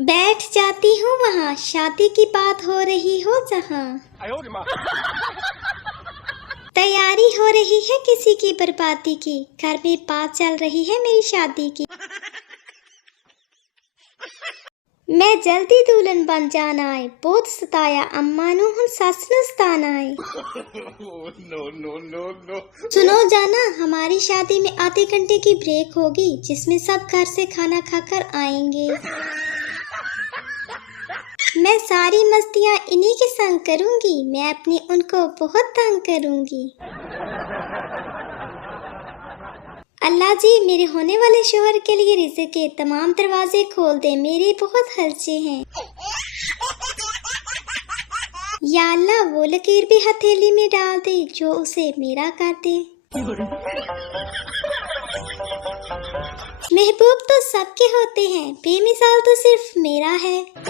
बैठ जाती हूँ वहाँ, शादी की बात हो रही हो जहाँ। तैयारी हो रही है किसी की बर्बादी की, घर में बात चल रही है मेरी शादी की। मैं जल्दी दुल्हन बन जाना आए, बहुत सताया अम्मा नु हुन सस नु सताना आए। सुनो जाना, हमारी शादी में आधे घंटे की ब्रेक होगी, जिसमें सब घर से खाना खाकर आएंगे। मैं सारी मस्तियाँ इन्हीं के संग करूंगी, मैं अपनी उनको बहुत तंग करूंगी। अल्लाह जी मेरे होने वाले शोहर के लिए रिज़्क़ के तमाम दरवाजे खोल दे, मेरे बहुत खर्चे हैं। या अल्लाह वो लकीर भी हथेली में डाल दे जो उसे मेरा कर दे। महबूब तो सबके होते हैं, बेमिसाल तो सिर्फ मेरा है।